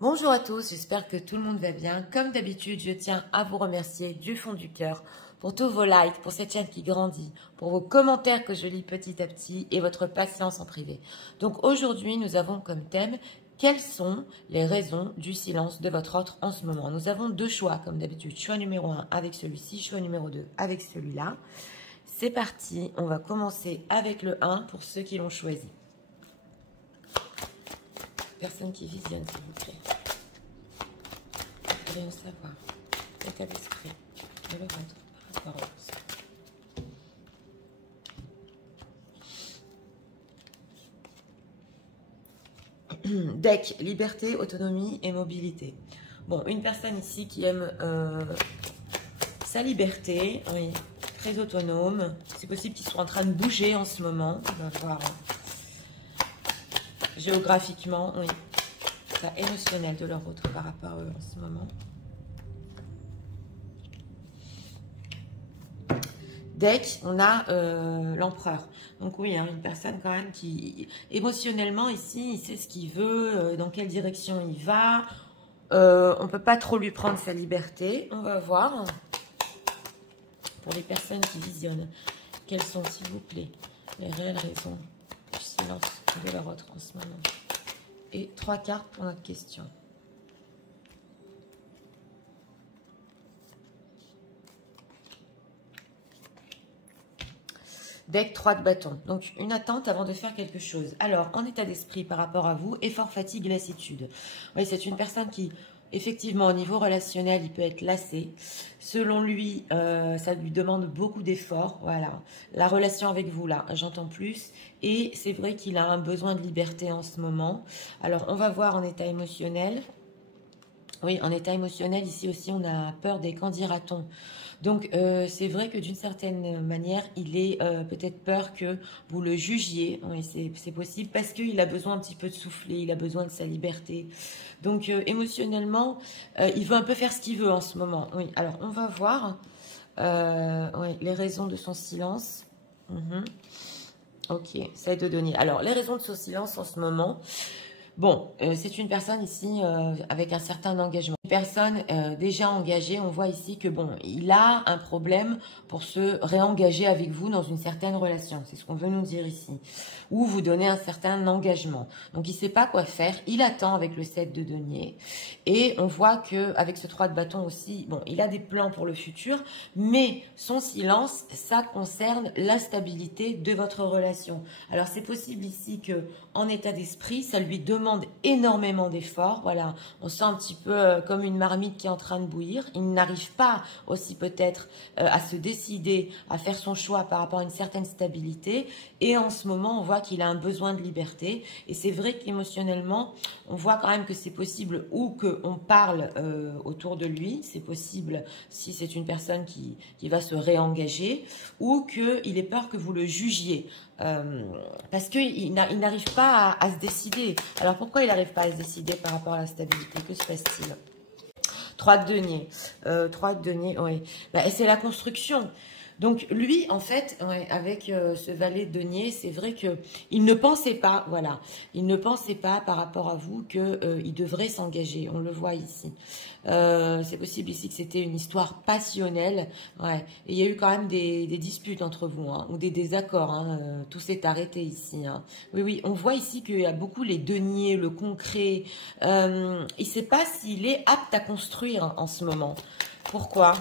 Bonjour à tous, j'espère que tout le monde va bien. Comme d'habitude, je tiens à vous remercier du fond du cœur pour tous vos likes, pour cette chaîne qui grandit, pour vos commentaires que je lis petit à petit et votre patience en privé. Donc aujourd'hui, nous avons comme thème quelles sont les raisons du silence de votre autre en ce moment. Nous avons deux choix comme d'habitude, choix numéro 1 avec celui-ci, choix numéro 2 avec celui-là. C'est parti, on va commencer avec le 1 pour ceux qui l'ont choisi. Personne qui visionne, s'il vous plaît. Voyons savoir l'état d'esprit de le vôtre par rapport à ça. Deck, liberté, autonomie et mobilité. Bon, une personne ici qui aime sa liberté, oui, très autonome. C'est possible qu'ils soient en train de bouger en ce moment. On va voir géographiquement, oui, l'état émotionnel de leur autre par rapport à eux en ce moment. Deck, on a l'empereur. Donc oui, hein, une personne quand même qui, émotionnellement ici, il sait ce qu'il veut, dans quelle direction il va. On ne peut pas trop lui prendre sa liberté. On va voir. Pour les personnes qui visionnent, quelles sont, s'il vous plaît, les réelles raisons du silence de leur autre en ce moment. Et 3 cartes pour notre question. Deck 3 de bâton. Donc, une attente avant de faire quelque chose. Alors, en état d'esprit par rapport à vous, effort, fatigue, lassitude. Oui, c'est une personne qui, effectivement, au niveau relationnel, il peut être lassé. Selon lui, ça lui demande beaucoup d'efforts. Voilà. La relation avec vous, là, j'entends plus. Et c'est vrai qu'il a un besoin de liberté en ce moment. Alors, on va voir en état émotionnel. Oui, en état émotionnel, ici aussi, on a peur des qu'en dira-t-on. Donc, c'est vrai que d'une certaine manière, il est peut-être peur que vous le jugiez. Oui, c'est possible parce qu'il a besoin un petit peu de souffler, il a besoin de sa liberté. Donc, émotionnellement, il veut un peu faire ce qu'il veut en ce moment. Oui, alors, on va voir oui, les raisons de son silence. Ok, ça aide de donner. Alors, les raisons de son silence en ce moment... Bon, c'est une personne ici avec un certain engagement. Une personne déjà engagée, on voit ici que bon, il a un problème pour se réengager avec vous dans une certaine relation. C'est ce qu'on veut nous dire ici. Ou vous donner un certain engagement. Donc, il ne sait pas quoi faire. Il attend avec le 7 de denier. Et on voit qu'avec ce 3 de bâton aussi, bon, il a des plans pour le futur. Mais son silence, ça concerne la stabilité de votre relation. Alors, c'est possible ici que en état d'esprit, ça lui demande énormément d'efforts. Voilà, on sent un petit peu comme une marmite qui est en train de bouillir. Il n'arrive pas aussi peut-être à se décider, à faire son choix par rapport à une certaine stabilité. Et en ce moment, on voit qu'il a un besoin de liberté. Et c'est vrai qu'émotionnellement, on voit quand même que c'est possible ou qu'on parle autour de lui. C'est possible si c'est une personne qui va se réengager ou qu'il ait peur que vous le jugiez. Parce qu'il n'arrive pas à se décider. Alors pourquoi il n'arrive pas à se décider par rapport à la stabilité? Que se passe-t-il? 3 de denier. 3 de denier, oui. Bah, c'est la construction. Donc lui, en fait, ouais, avec ce valet de denier, c'est vrai que il ne pensait pas, voilà, il ne pensait pas par rapport à vous qu'il devrait s'engager. On le voit ici. C'est possible ici que c'était une histoire passionnelle, ouais. Et il y a eu quand même des disputes entre vous, hein, ou des désaccords. Hein, tout s'est arrêté ici. Hein. Oui, oui, on voit ici qu'il y a beaucoup les deniers, le concret. Il ne sait pas s'il est apte à construire en ce moment. Pourquoi ?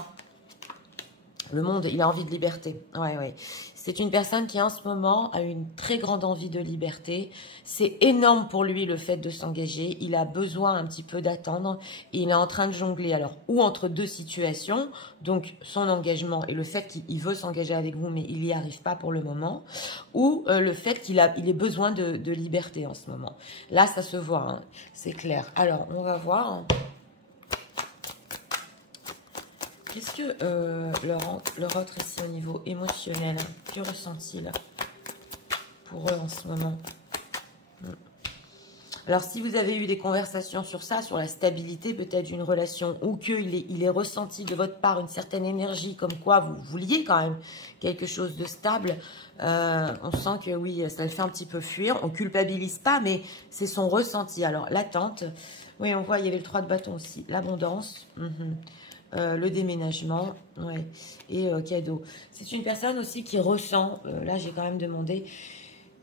Le monde, il a envie de liberté. Ouais, ouais. C'est une personne qui, en ce moment, a une très grande envie de liberté. C'est énorme pour lui, le fait de s'engager. Il a besoin un petit peu d'attendre. Et il est en train de jongler, alors, ou entre deux situations. Donc, son engagement et le fait qu'il veut s'engager avec vous, mais il n'y arrive pas pour le moment. Ou le fait qu'il ait besoin de liberté en ce moment. Là, ça se voit, hein. C'est clair. Alors, on va voir... Qu'est-ce que leur autre ici au niveau émotionnel, que ressent-il pour eux en ce moment? Alors, si vous avez eu des conversations sur ça, sur la stabilité peut-être d'une relation, ou qu'il est ressenti de votre part une certaine énergie, comme quoi vous vouliez quand même quelque chose de stable, on sent que oui, ça le fait un petit peu fuir. On ne culpabilise pas, mais c'est son ressenti. Alors, l'attente, Oui, on voit, il y avait le 3 de bâton aussi. L'abondance. Le déménagement. Ouais. Et cadeau. C'est une personne aussi qui ressent, là j'ai quand même demandé,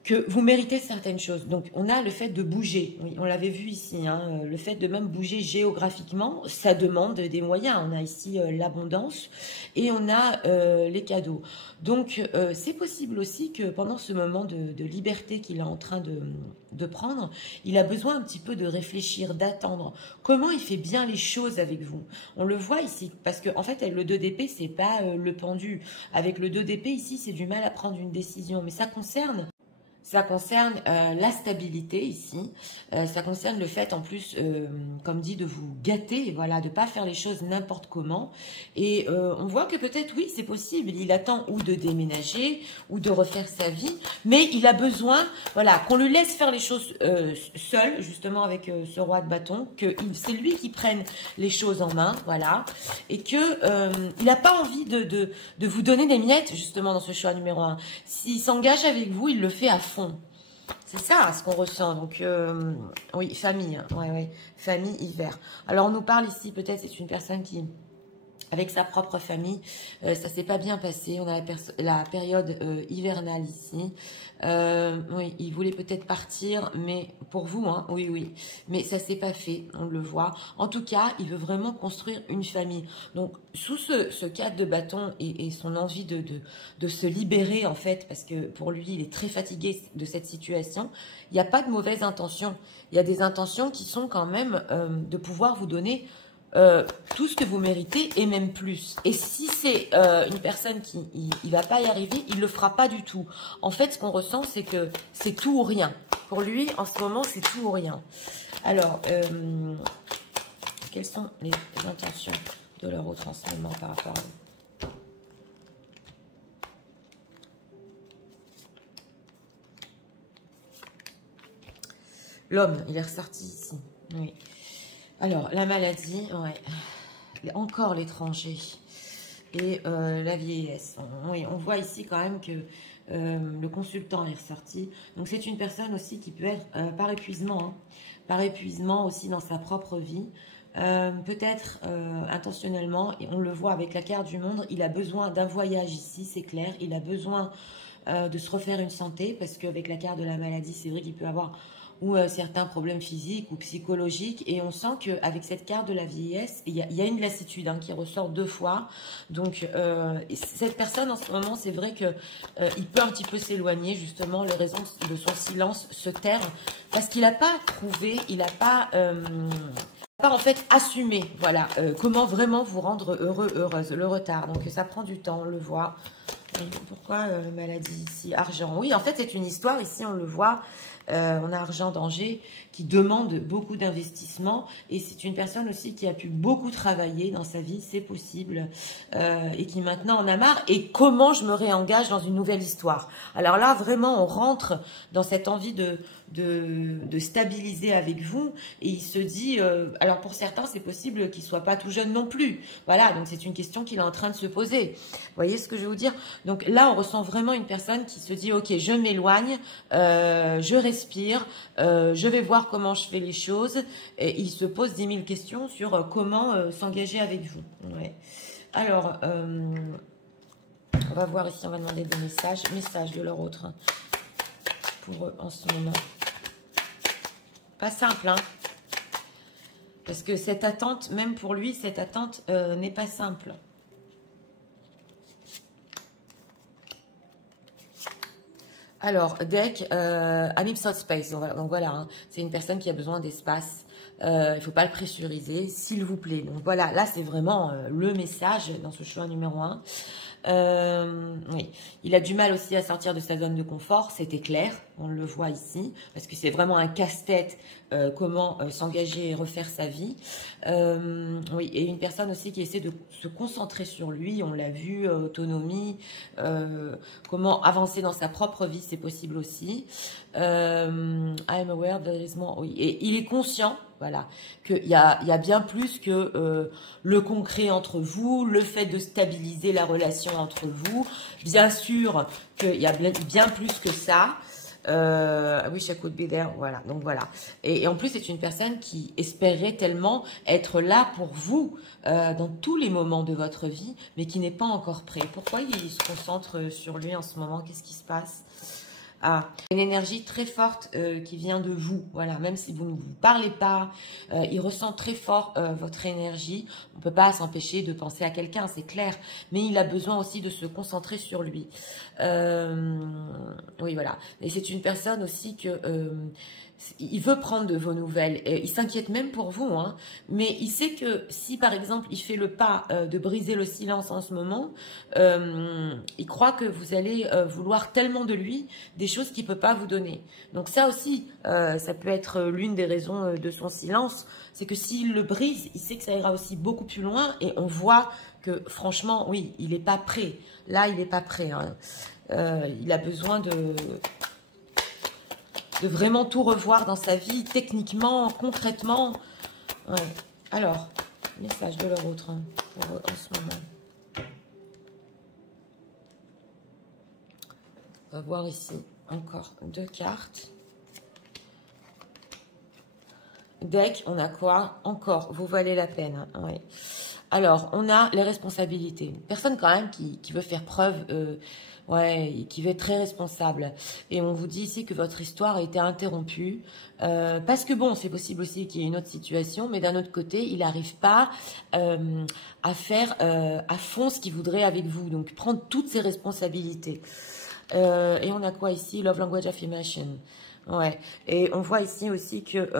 que vous méritez certaines choses. Donc, on a le fait de bouger. Oui, on l'avait vu ici. Hein, le fait de même bouger géographiquement, ça demande des moyens. On a ici l'abondance et on a les cadeaux. Donc, c'est possible aussi que pendant ce moment de liberté qu'il est en train de prendre, il a besoin un petit peu de réfléchir, d'attendre. Comment il fait bien les choses avec vous? On le voit ici, parce que en fait, le 2 d'épée, c'est pas le pendu. Avec le 2 d'épée, ici, c'est du mal à prendre une décision. Mais ça concerne la stabilité ici. Ça concerne le fait, en plus, comme dit, de vous gâter, voilà, de ne pas faire les choses n'importe comment. Et on voit que peut-être, oui, c'est possible. Il attend ou de déménager ou de refaire sa vie. Mais il a besoin, voilà, qu'on lui laisse faire les choses seul, justement, avec ce roi de bâton. Que c'est lui qui prenne les choses en main, voilà. Et que il n'a pas envie de vous donner des miettes, justement, dans ce choix numéro 1. S'il s'engage avec vous, il le fait à fond. C'est ça ce qu'on ressent. Donc, oui, famille. Hein. Ouais. Famille, hiver. Alors, on nous parle ici, peut-être, c'est une personne qui, avec sa propre famille, ça s'est pas bien passé. On a la période hivernale ici. Oui, il voulait peut-être partir, mais pour vous, hein, oui. Mais ça s'est pas fait, on le voit. En tout cas, il veut vraiment construire une famille. Donc, sous ce cadre de bâton et son envie de se libérer, en fait, parce que pour lui, il est très fatigué de cette situation, il n'y a pas de mauvaise intention. Il y a des intentions qui sont quand même de pouvoir vous donner tout ce que vous méritez et même plus. Et si c'est une personne qui il va pas y arriver, il le fera pas du tout. En fait, ce qu'on ressent, c'est que c'est tout ou rien. Pour lui, en ce moment, c'est tout ou rien. Alors, quelles sont les intentions de leur retransmission par rapport à vous? L'homme, il est ressorti ici. Oui. Alors, la maladie, ouais. Encore l'étranger. Et la vieillesse. Oui, on voit ici quand même que le consultant est ressorti. Donc, c'est une personne aussi qui peut être par épuisement. Hein, par épuisement aussi dans sa propre vie. Peut-être intentionnellement, et on le voit avec la carte du monde, il a besoin d'un voyage ici, c'est clair. Il a besoin de se refaire une santé, parce qu'avec la carte de la maladie, c'est vrai qu'il peut avoir ou certains problèmes physiques ou psychologiques. Et on sent qu'avec cette carte de la vieillesse, il y a une lassitude hein, qui ressort 2 fois. Donc, cette personne, en ce moment, c'est vrai que il peut un petit peu s'éloigner, justement. Les raisons de son silence se taire, parce qu'il n'a pas trouvé, il n'a pas en fait assumé, voilà, comment vraiment vous rendre heureux, heureuse. Le retard, donc ça prend du temps, on le voit. Pourquoi maladie ici? Argent, oui, en fait, c'est une histoire, ici, on le voit. On a argent danger qui demande beaucoup d'investissement et c'est une personne aussi qui a pu beaucoup travailler dans sa vie, c'est possible, et qui maintenant en a marre. Et comment je me réengage dans une nouvelle histoire? Alors là, vraiment, on rentre dans cette envie de stabiliser avec vous et il se dit, alors pour certains, c'est possible qu'il soit pas tout jeune non plus. Voilà, donc c'est une question qu'il est en train de se poser. Vous voyez ce que je veux vous dire? Donc là, on ressent vraiment une personne qui se dit, ok, je m'éloigne, je respire, je vais voir comment je fais les choses. Et il se pose 10 000 questions sur comment s'engager avec vous. Ouais. Alors, on va voir ici, on va demander des messages de leur autre pour eux en ce moment. Pas simple, hein? Parce que cette attente, même pour lui, cette attente n'est pas simple. Alors, deck, Unipsod Space. Donc voilà, hein, c'est une personne qui a besoin d'espace. Il ne faut pas le pressuriser, s'il vous plaît. Donc voilà, là, c'est vraiment le message dans ce choix numéro 1. Oui, il a du mal aussi à sortir de sa zone de confort, c'était clair, on le voit ici, parce que c'est vraiment un casse-tête, comment s'engager et refaire sa vie. Oui, et une personne aussi qui essaie de se concentrer sur lui, on l'a vu, autonomie, comment avancer dans sa propre vie, c'est possible aussi. I'm aware there is more, oui, et il est conscient, voilà, qu'il y a bien plus que le concret entre vous, le fait de stabiliser la relation entre vous. Bien sûr qu'il y a bien plus que ça. wish I could be there. Voilà, donc voilà. Et en plus, c'est une personne qui espérait tellement être là pour vous dans tous les moments de votre vie, mais qui n'est pas encore prêt. Pourquoi il se concentre sur lui en ce moment? Qu'est-ce qui se passe? Ah, une énergie très forte qui vient de vous, voilà, même si vous ne vous parlez pas, il ressent très fort votre énergie. On ne peut pas s'empêcher de penser à quelqu'un, c'est clair, mais il a besoin aussi de se concentrer sur lui. Oui, voilà, et c'est une personne aussi que... il veut prendre de vos nouvelles, et il s'inquiète même pour vous, hein, mais il sait que si par exemple il fait le pas de briser le silence en ce moment, il croit que vous allez vouloir tellement de lui des choses qu'il ne peut pas vous donner. Donc ça aussi, ça peut être l'une des raisons de son silence, c'est que s'il le brise, il sait que ça ira aussi beaucoup plus loin, et on voit que franchement, oui, il n'est pas prêt. Là, il n'est pas prêt. Hein. Il a besoin de vraiment tout revoir dans sa vie, techniquement, concrètement. Ouais. Alors, message de leur autre hein, pour en ce moment. On va voir ici encore 2 cartes. Deck, on a quoi? Encore, vous valez la peine. Hein, ouais. Alors, on a les responsabilités. Une personne quand même qui veut faire preuve... ouais, qui va être très responsable. Et on vous dit ici que votre histoire a été interrompue. Parce que bon, c'est possible aussi qu'il y ait une autre situation, mais d'un autre côté, il n'arrive pas à faire à fond ce qu'il voudrait avec vous. Donc, prendre toutes ses responsabilités. Et on a quoi ici? Love Language Affirmation. Ouais. Et on voit ici aussi que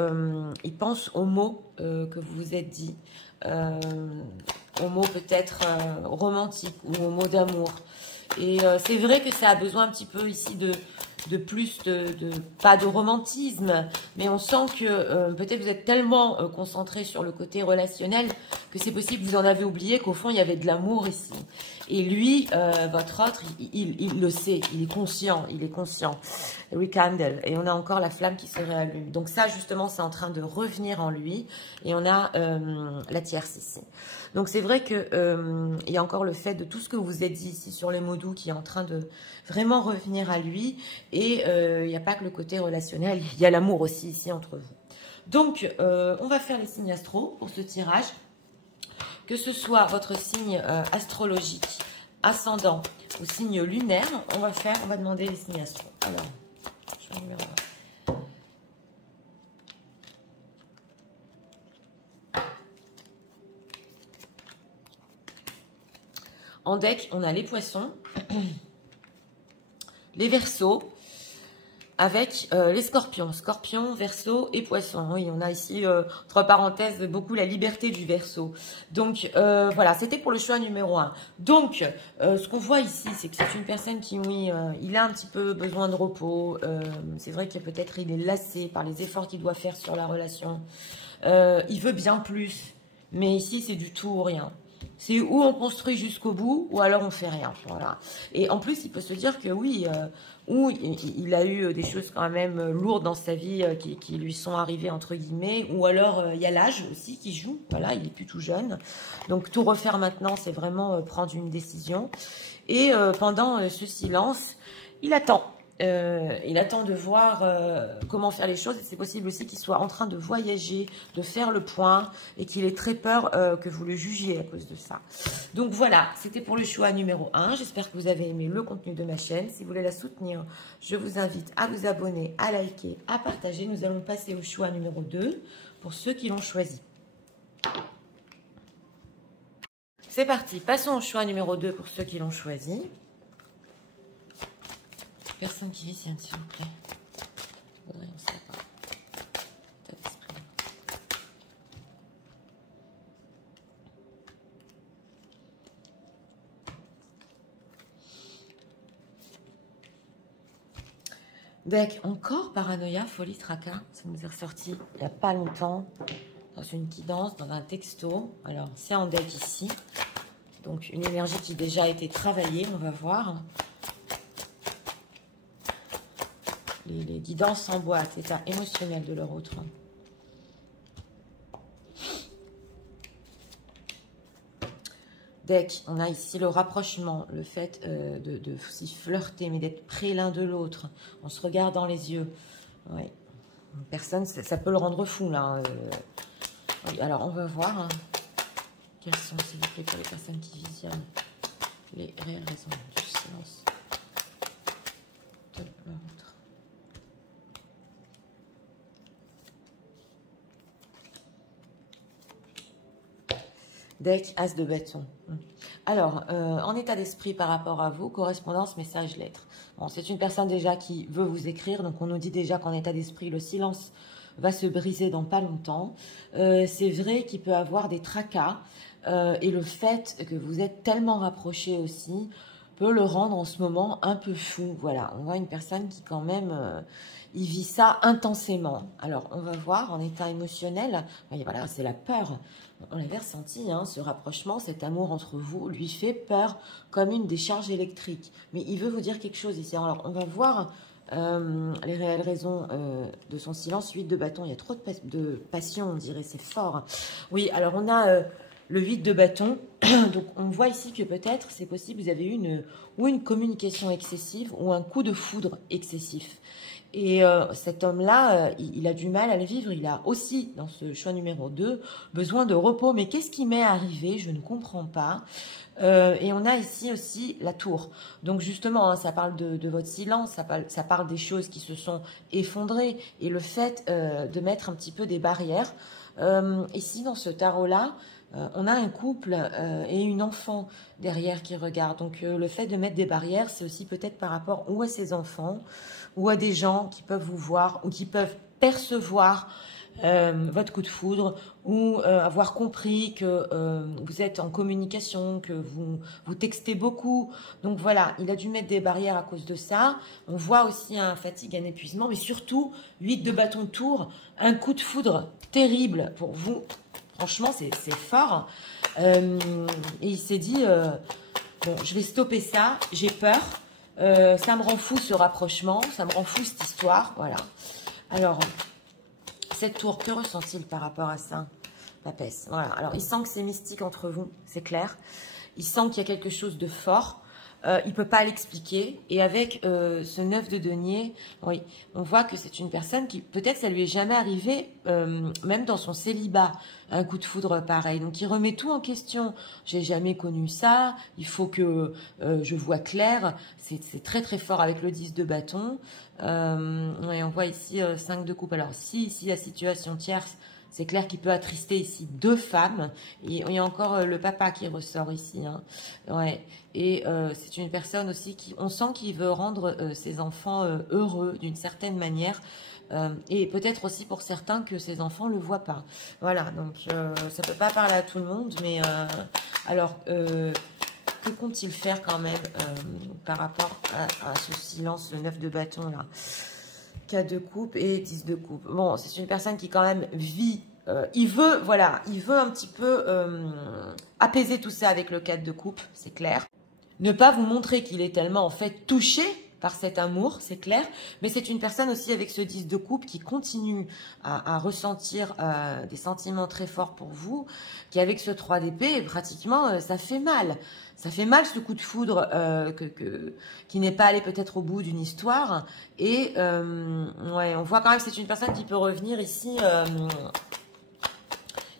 il pense aux mots que vous vous êtes dit. Aux mots peut-être romantiques ou aux mots d'amour. Et c'est vrai que ça a besoin un petit peu ici de plus, pas de romantisme, mais on sent que peut-être vous êtes tellement concentré sur le côté relationnel que c'est possible que vous en avez oublié qu'au fond il y avait de l'amour ici. Et lui, votre autre, il le sait, il est conscient, Rekindle. Et on a encore la flamme qui se réallume. Donc ça, justement, c'est en train de revenir en lui. Et on a la tierce ici. Donc c'est vrai que il y a encore le fait de tout ce que vous êtes dit ici sur les mots doux qui est en train de vraiment revenir à lui. Et il n'y a pas que le côté relationnel, il y a l'amour aussi ici entre vous. Donc, on va faire les signes astro pour ce tirage. Que ce soit votre signe astrologique, ascendant ou signe lunaire, on va demander les signes astro. Alors, je vais numéro 1. En deck, on a les poissons, les verseaux, avec les scorpions. Scorpions, verseaux et poissons. Oui, on a ici, entre parenthèses, beaucoup la liberté du verseau. Donc, voilà, c'était pour le choix numéro 1. Donc, ce qu'on voit ici, c'est que c'est une personne qui, oui, il a un petit peu besoin de repos. C'est vrai que peut-être il est lassé par les efforts qu'il doit faire sur la relation. Il veut bien plus, mais ici, c'est du tout ou rien. C'est où on construit jusqu'au bout, ou alors on fait rien. Voilà. Et en plus, il peut se dire que oui, où il a eu des choses quand même lourdes dans sa vie qui lui sont arrivées, entre guillemets, ou alors il y a l'âge aussi qui joue. Voilà, il est plus tout jeune. Donc, tout refaire maintenant, c'est vraiment prendre une décision. Et pendant ce silence, il attend. Il attend de voir comment faire les choses. Et c'est possible aussi qu'il soit en train de voyager, de faire le point et qu'il ait très peur que vous le jugiez à cause de ça. Donc voilà, c'était pour le choix numéro 1. J'espère que vous avez aimé le contenu de ma chaîne. Si vous voulez la soutenir, je vous invite à vous abonner, à liker, à partager. Nous allons passer au choix numéro 2 pour ceux qui l'ont choisi. C'est parti, passons au choix numéro 2 pour ceux qui l'ont choisi. Personne qui vienne, s'il vous plaît. Faudrait, on sait pas. Deck, encore Paranoïa, Folie, Tracas. Ça nous est ressorti il n'y a pas longtemps. Dans une guidance, dans un texto. Alors, c'est en deck ici. Donc, une énergie qui a déjà été travaillée, on va voir. Les guidances en boîte, l'état émotionnel de leur autre. Deck, on a ici le rapprochement, le fait de s'y flirter, mais d'être près l'un de l'autre. On se regarde dans les yeux. Oui. Une personne, ça peut le rendre fou, là. Oui, alors, on va voir. Hein. Quelles sont, s'il vous plaît, pour les personnes qui visionnent, les réelles raisons du silence de l'autre. Deck, As de bâton. Alors, en état d'esprit par rapport à vous, correspondance, message, lettre. Bon, c'est une personne déjà qui veut vous écrire, donc on nous dit déjà qu'en état d'esprit, le silence va se briser dans pas longtemps. C'est vrai qu'il peut avoir des tracas, et le fait que vous êtes tellement rapprochés aussi peut le rendre en ce moment un peu fou. Voilà, on voit une personne qui quand même, il vit ça intensément. Alors, on va voir en état émotionnel, et voilà, c'est la peur. On l'avait ressenti, hein, ce rapprochement, cet amour entre vous lui fait peur comme une décharge électrique. Mais il veut vous dire quelque chose ici. Alors, on va voir les réelles raisons de son silence. 8 de bâton, il y a trop de passion, on dirait, c'est fort. Oui, alors on a le 8 de bâton. Donc, on voit ici que peut-être, c'est possible, vous avez eu une communication excessive ou un coup de foudre excessif. Et cet homme-là, il a du mal à le vivre. Il a aussi, dans ce choix numéro 2, besoin de repos. Mais qu'est-ce qui m'est arrivé? Je ne comprends pas. Et on a ici aussi la tour. Donc justement, hein, ça parle de votre silence, ça parle des choses qui se sont effondrées. Et le fait de mettre un petit peu des barrières. Ici, dans ce tarot-là, on a un couple et une enfant derrière qui regarde. Donc le fait de mettre des barrières, c'est aussi peut-être par rapport ou à ses enfants, ou à des gens qui peuvent vous voir, ou qui peuvent percevoir votre coup de foudre, ou avoir compris que vous êtes en communication, que vous textez beaucoup. Donc voilà, il a dû mettre des barrières à cause de ça. On voit aussi un fatigue, un épuisement, mais surtout 8 de bâton de tour, un coup de foudre terrible pour vous. Franchement, c'est fort. Et il s'est dit, bon, je vais stopper ça, j'ai peur. Ça me rend fou ce rapprochement, ça me rend fou cette histoire, voilà. Alors, cette tour, que ressent-il par rapport à ça, Papesse? Voilà, alors il sent que c'est mystique entre vous, c'est clair. Il sent qu'il y a quelque chose de fort. Il ne peut pas l'expliquer. Et avec ce 9 de denier, oui, on voit que c'est une personne qui, peut-être, ça lui est jamais arrivé, même dans son célibat, un coup de foudre pareil. Donc, il remet tout en question. J'ai jamais connu ça. Il faut que je vois clair. C'est très, très fort avec le 10 de bâton. Ouais, on voit ici 5 de coupe. Alors, si ici, la situation tierce, c'est clair qu'il peut attrister ici 2 femmes. Et il y a encore le papa qui ressort ici. Hein. Ouais. Et c'est une personne aussi qui, on sent qu'il veut rendre ses enfants heureux d'une certaine manière. Et peut-être aussi pour certains que ses enfants ne le voient pas. Voilà, donc ça ne peut pas parler à tout le monde. Mais alors, que compte-t-il faire quand même par rapport à ce silence, le 9 de bâton là? 4 de coupe et 10 de coupe. Bon, c'est une personne qui quand même vit. Il veut, voilà, il veut un petit peu apaiser tout ça avec le 4 de coupe, c'est clair. Ne pas vous montrer qu'il est tellement en fait touché par cet amour, c'est clair. Mais c'est une personne aussi avec ce 10 de coupe qui continue à ressentir des sentiments très forts pour vous, qui avec ce 3 d'épée, pratiquement, ça fait mal. Ça fait mal ce coup de foudre qui n'est pas allé peut-être au bout d'une histoire. Et ouais, on voit quand même que c'est une personne qui peut revenir ici...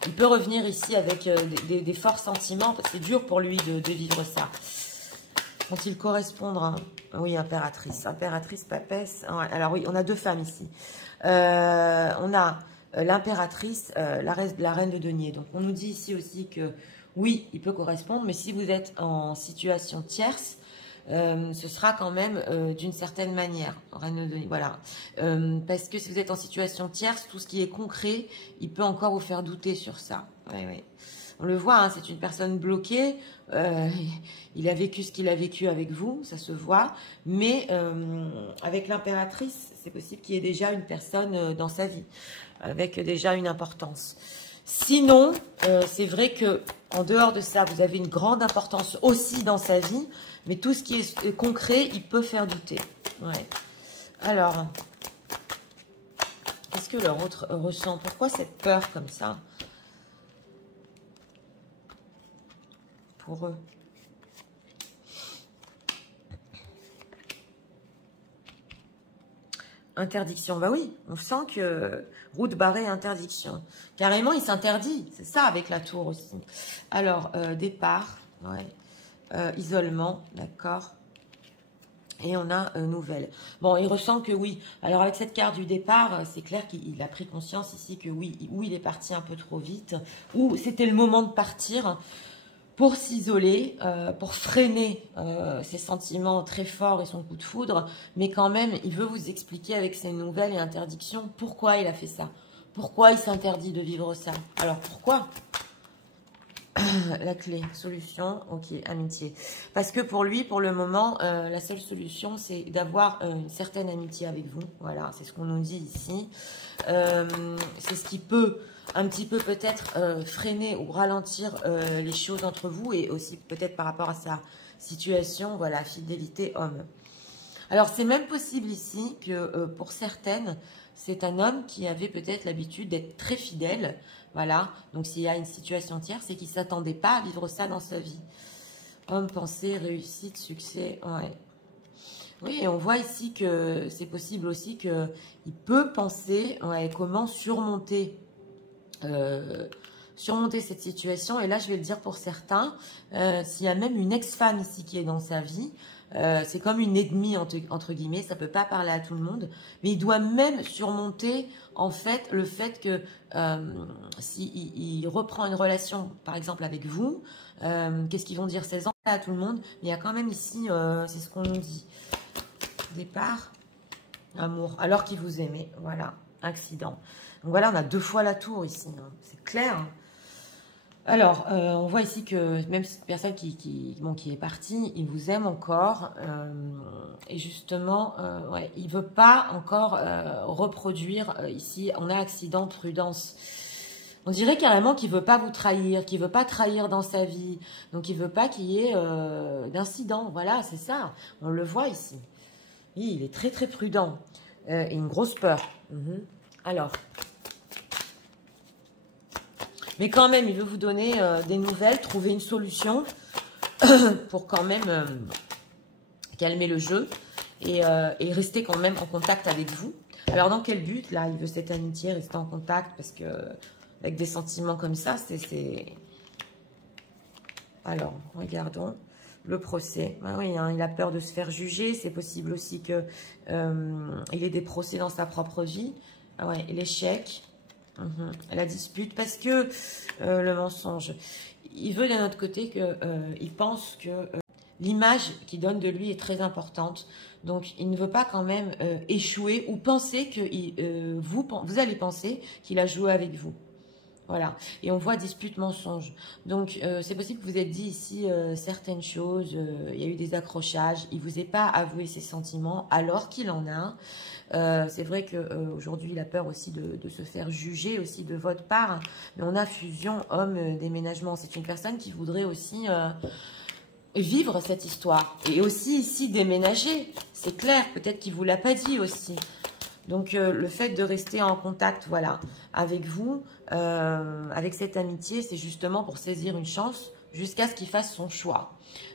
il peut revenir ici avec des forts sentiments. C'est dur pour lui de vivre ça. Vont-ils correspondre hein? Oui, impératrice. Impératrice, papesse. Ouais, alors oui, on a 2 femmes ici. On a l'impératrice, la reine de denier. Donc, on nous dit ici aussi que oui, il peut correspondre. Mais si vous êtes en situation tierce, ce sera quand même d'une certaine manière. Reine de denier, voilà. Parce que si vous êtes en situation tierce, tout ce qui est concret, il peut encore vous faire douter sur ça. Oui, oui. On le voit, hein, c'est une personne bloquée. Il a vécu ce qu'il a vécu avec vous, ça se voit. Mais avec l'impératrice, c'est possible qu'il y ait déjà une personne dans sa vie, avec déjà une importance. Sinon, c'est vrai que en dehors de ça, vous avez une grande importance aussi dans sa vie. Mais tout ce qui est concret, il peut faire douter. Ouais. Alors, qu'est-ce que leur autre ressent? Pourquoi cette peur comme ça? pour eux. Interdiction, bah oui, on sent que route barrée, interdiction. Carrément, il s'interdit, c'est ça avec la tour aussi. Alors, départ, ouais. Isolement, d'accord. Et on a nouvelle. Bon, il ressent que oui. Alors, avec cette carte du départ, c'est clair qu'il a pris conscience ici que oui, ou il est parti un peu trop vite, ou c'était le moment de partir pour s'isoler, pour freiner ses sentiments très forts et son coup de foudre, mais quand même, il veut vous expliquer avec ses nouvelles et interdictions pourquoi il a fait ça, pourquoi il s'interdit de vivre ça. Alors, pourquoi? La clé, solution, ok, amitié. Parce que pour lui, pour le moment, la seule solution, c'est d'avoir une certaine amitié avec vous. Voilà, c'est ce qu'on nous dit ici. C'est ce qui peut un petit peu peut-être freiner ou ralentir les choses entre vous et aussi peut-être par rapport à sa situation, voilà, fidélité homme. Alors, c'est même possible ici que pour certaines, c'est un homme qui avait peut-être l'habitude d'être très fidèle. Voilà, donc s'il y a une situation tierce, c'est qu'il ne s'attendait pas à vivre ça dans sa vie. Homme, pensée, réussite, succès, ouais. Oui, et on voit ici que c'est possible aussi qu'il peut penser ouais, comment surmonter cette situation. Et là, je vais le dire pour certains, s'il y a même une ex-femme ici qui est dans sa vie, c'est comme une ennemie entre guillemets, ça peut pas parler à tout le monde, mais il doit même surmonter en fait le fait que s'il reprend une relation par exemple avec vous, qu'est-ce qu'ils vont dire ses enfants à tout le monde, mais il y a quand même ici, c'est ce qu'on nous dit, départ, amour, alors qu'il vous aimait, voilà, accident. Donc voilà, on a 2 fois la tour ici, hein. C'est clair. Hein. Alors, on voit ici que même cette personne qui est partie, il vous aime encore. Et justement, ouais, il ne veut pas encore reproduire ici. On a accident, prudence. On dirait carrément qu'il ne veut pas vous trahir, qu'il ne veut pas trahir dans sa vie. Donc, il ne veut pas qu'il y ait d'incident. Voilà, c'est ça. On le voit ici. Oui, il est très, très prudent. Et une grosse peur. Alors... Mais quand même, il veut vous donner des nouvelles, trouver une solution pour quand même calmer le jeu et rester quand même en contact avec vous. Alors, dans quel but? Là, il veut cette amitié, rester en contact parce que avec des sentiments comme ça, c'est... Alors, regardons le procès. Ben oui, hein, il a peur de se faire juger. C'est possible aussi qu'il ait des procès dans sa propre vie. Ah ouais, l'échec. La dispute, parce que le mensonge, il veut d'un autre côté que il pense que l'image qu'il donne de lui est très importante, donc il ne veut pas quand même échouer ou penser que vous allez penser qu'il a joué avec vous. Voilà, et on voit dispute, mensonge. Donc, c'est possible que vous ayez dit ici certaines choses, il y a eu des accrochages, il ne vous ait pas avoué ses sentiments alors qu'il en a. C'est vrai qu'aujourd'hui, il a peur aussi de se faire juger aussi de votre part. Mais on a fusion, homme, déménagement. C'est une personne qui voudrait aussi vivre cette histoire. Et aussi ici, déménager. C'est clair, peut-être qu'il ne vous l'a pas dit aussi. Donc, le fait de rester en contact, voilà, avec vous, avec cette amitié, c'est justement pour saisir une chance jusqu'à ce qu'il fasse son choix.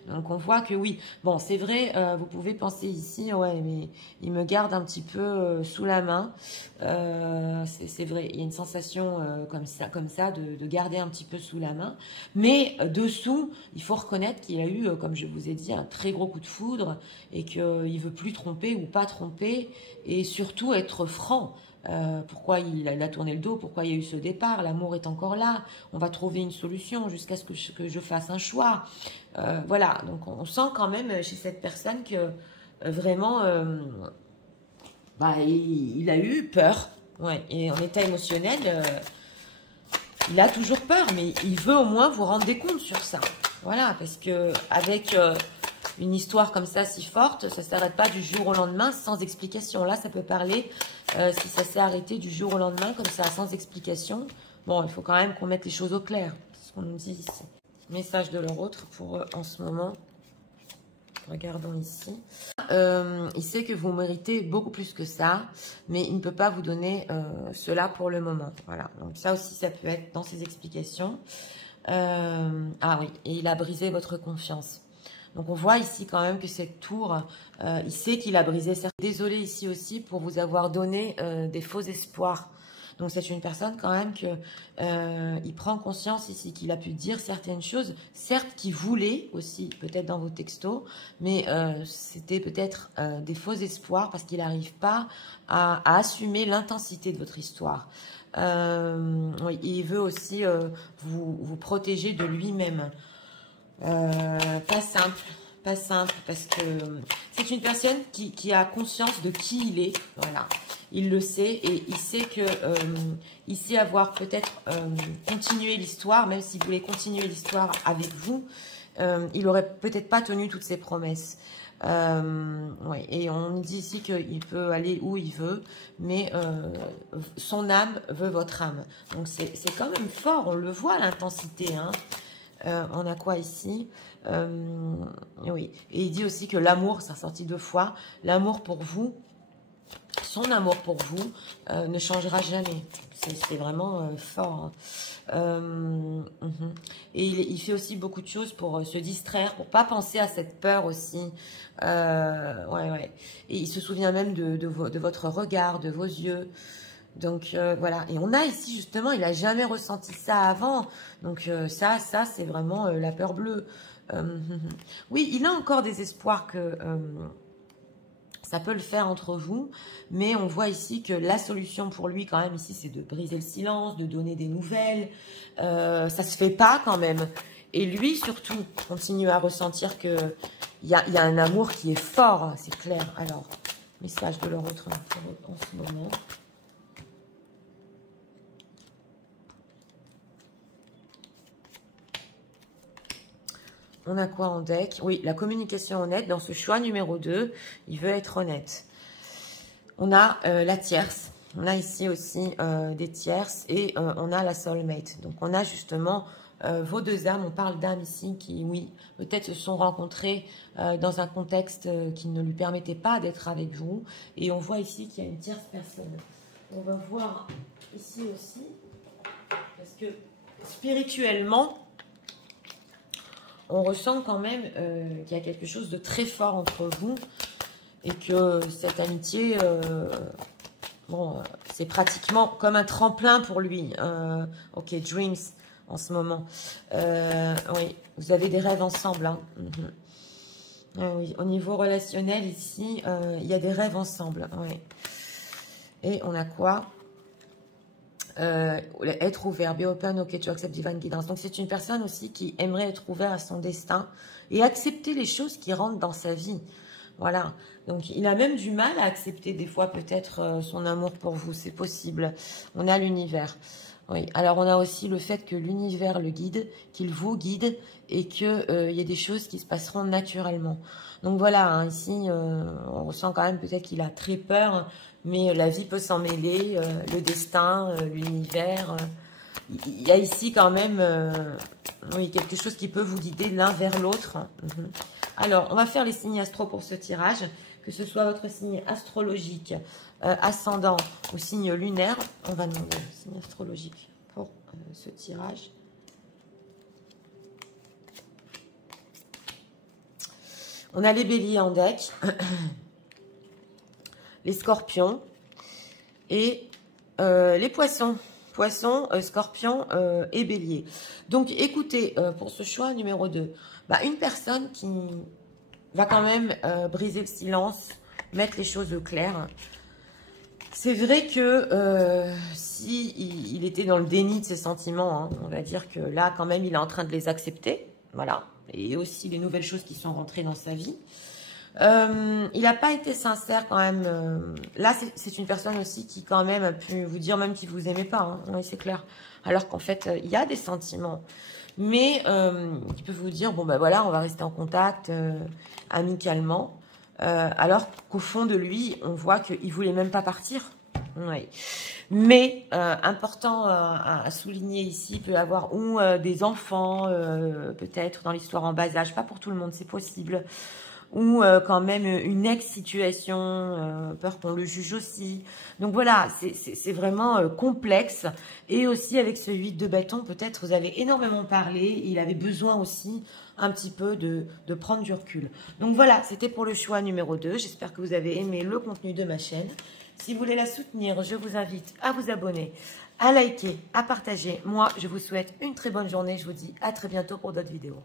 Donc, on voit que oui, bon, c'est vrai, vous pouvez penser ici, ouais, mais il me garde un petit peu sous la main. C'est vrai, il y a une sensation comme ça de garder un petit peu sous la main. Mais dessous, il faut reconnaître qu'il y a eu, comme je vous ai dit, un très gros coup de foudre et qu'il ne veut plus tromper ou pas tromper et surtout être franc. Pourquoi il a tourné le dos, pourquoi il y a eu ce départ, l'amour est encore là, on va trouver une solution jusqu'à ce que je fasse un choix. Voilà, donc on sent quand même chez cette personne que vraiment, il a eu peur, ouais, et en état émotionnel, il a toujours peur, mais il veut au moins vous rendre des comptes sur ça. Voilà, parce que avec une histoire comme ça si forte, ça ne s'arrête pas du jour au lendemain sans explication. Là, ça peut parler si ça s'est arrêté du jour au lendemain comme ça sans explication. Bon, il faut quand même qu'on mette les choses au clair. C'est ce qu'on nous dit ici. Message de leur autre pour en ce moment. Regardons ici. Il sait que vous méritez beaucoup plus que ça, mais il ne peut pas vous donner cela pour le moment. Voilà. Donc ça aussi, ça peut être dans ses explications. Ah oui, et il a brisé votre confiance. Donc on voit ici quand même que cette tour, il sait qu'il a brisé. Désolé ici aussi pour vous avoir donné des faux espoirs. Donc c'est une personne quand même que il prend conscience ici qu'il a pu dire certaines choses, certes qu'il voulait aussi peut-être dans vos textos, mais c'était peut-être des faux espoirs parce qu'il n'arrive pas à assumer l'intensité de votre histoire. Oui, il veut aussi vous protéger de lui-même. Pas simple, parce que c'est une personne qui a conscience de qui il est, voilà. Il le sait et il sait que il sait avoir peut-être continué l'histoire, même s'il voulait continuer l'histoire avec vous, il aurait peut-être pas tenu toutes ses promesses. Ouais, et on dit ici qu'il peut aller où il veut, mais son âme veut votre âme. Donc c'est quand même fort, on le voit l'intensité, hein. On a quoi ici? Oui, et il dit aussi que l'amour, ça a sorti 2 fois, l'amour pour vous, son amour pour vous ne changera jamais. C'est vraiment fort. Et il fait aussi beaucoup de choses pour se distraire, pour pas penser à cette peur aussi. Ouais. Et il se souvient même de votre regard, de vos yeux. Donc voilà, et on a ici justement, il n'a jamais ressenti ça avant. Donc ça c'est vraiment la peur bleue. Oui, il a encore des espoirs que ça peut le faire entre vous, mais on voit ici que la solution pour lui quand même ici, c'est de briser le silence, de donner des nouvelles. Ça se fait pas quand même. Et lui surtout continue à ressentir que il y a un amour qui est fort, c'est clair. Alors, message de leur autre en ce moment. On a quoi en deck? Oui, la communication honnête. Dans ce choix numéro 2, il veut être honnête. On a la tierce. On a ici aussi des tierces et on a la soulmate. Donc, on a justement vos 2 âmes. On parle d'âmes ici qui, oui, peut-être se sont rencontrées dans un contexte qui ne lui permettait pas d'être avec vous. Et on voit ici qu'il y a une tierce personne. On va voir ici aussi, parce que spirituellement, on ressent quand même qu'il y a quelque chose de très fort entre vous et que cette amitié, bon, c'est pratiquement comme un tremplin pour lui. Ok, Dreams en ce moment. Oui, vous avez des rêves ensemble. Hein. Oui, au niveau relationnel ici, il y a des rêves ensemble. Oui. Et on a quoi? Être ouvert, be open, ok, to accept divine guidance. Donc c'est une personne aussi qui aimerait être ouvert à son destin et accepter les choses qui rentrent dans sa vie. Voilà, donc il a même du mal à accepter des fois peut-être son amour pour vous, c'est possible. On a l'univers. Oui, alors on a aussi le fait que l'univers le guide, qu'il vous guide et qu'il y a des choses qui se passeront naturellement. Donc voilà, hein, ici on ressent quand même peut-être qu'il a très peur, mais la vie peut s'en mêler, le destin, l'univers. Il y a ici quand même oui, quelque chose qui peut vous guider l'un vers l'autre. Alors, on va faire les signes astro pour ce tirage, que ce soit votre signe astrologique, ascendant ou signe lunaire. On va demander le signe astrologique pour ce tirage. On a les béliers en deck, les scorpions et les poissons. Poissons, scorpions et béliers. Donc, écoutez, pour ce choix numéro 2, bah, une personne qui va quand même briser le silence, mettre les choses au clair. C'est vrai que si il était dans le déni de ses sentiments, hein, on va dire que là, quand même, il est en train de les accepter. Voilà. Et aussi les nouvelles choses qui sont rentrées dans sa vie. Il n'a pas été sincère quand même. Là, c'est une personne aussi qui quand même a pu vous dire même qu'il ne vous aimait pas. Hein. Oui, c'est clair. Alors qu'en fait, il y a des sentiments. Mais il peut vous dire, bon ben voilà, on va rester en contact amicalement. Alors qu'au fond de lui, on voit qu'il ne voulait même pas partir. Oui. Mais important à souligner ici, il peut y avoir ou des enfants, peut-être dans l'histoire en bas âge. Pas pour tout le monde, c'est possible. ou quand même une ex-situation, peur qu'on le juge aussi. Donc voilà, c'est vraiment complexe. Et aussi avec ce 8 de bâton, peut-être vous avez énormément parlé, il avait besoin aussi un petit peu de prendre du recul. Donc voilà, c'était pour le choix numéro 2. J'espère que vous avez aimé le contenu de ma chaîne. Si vous voulez la soutenir, je vous invite à vous abonner, à liker, à partager. Moi, je vous souhaite une très bonne journée. Je vous dis à très bientôt pour d'autres vidéos.